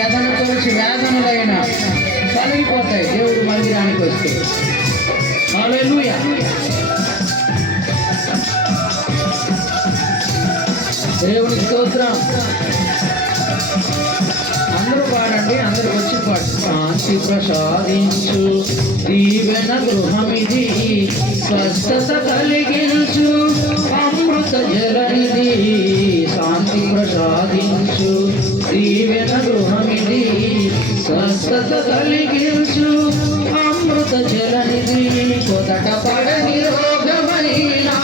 వేదనతో వచ్చి వేదనలైన తొలగిపోతాయి దేవుడు మందిరానికి వస్తే. హల్లెలూయా. దేవుని స్తోత్రం. అందరూ పాడండి, అందరూ వచ్చి పాడు. శాంతి ప్రసాదించు దీవెన గృహమిది, స్వస్థత కలిగించు అమృత జలనిది. శాంతి ప్రసాదించు దీవెన గృహమిది, స్వస్థత కలిగించు అమృత జలనిది. కొదట పడని రోగమైనా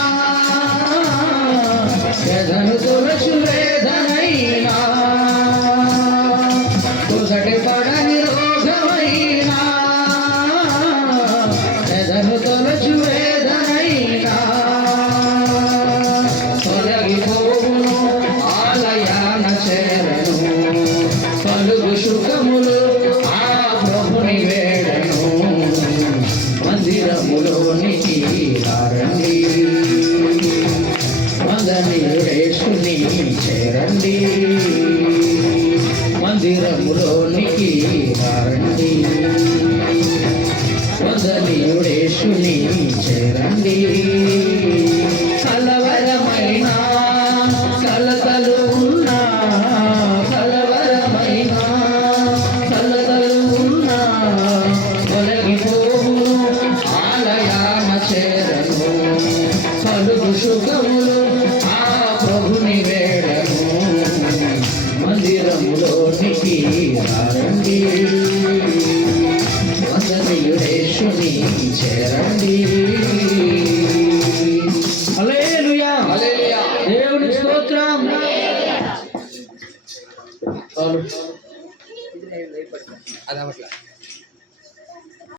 ఎదను తొలచు వేదనైనా, కొదట పడని రోగమైనా ఎదను తొలచు వేదనైనా, తొలగిపోవును ఆలయాన చేరను, పలుగు సుఖములు ఆ ప్రభుని వేడను. మందిరములోనికి రండి, మందనీయుడేసుని చేరండి. మందిరములోనికి రండి, మందనీయుడేసుని చేరండి. కలవరమైన కలతలు ఉన్నా, కలవరమైన కలతలు ఉన్నా తొలగిపోవును ఆలయాన చేరను, పలుకు సుఖములు ఆ ప్రభుని వేడను. మందిరములోనికి రండి, మందనీయుడేసుని చేరండి. హల్లెలూయా. హల్లెలూయా. దేవుని స్తోత్రం. అది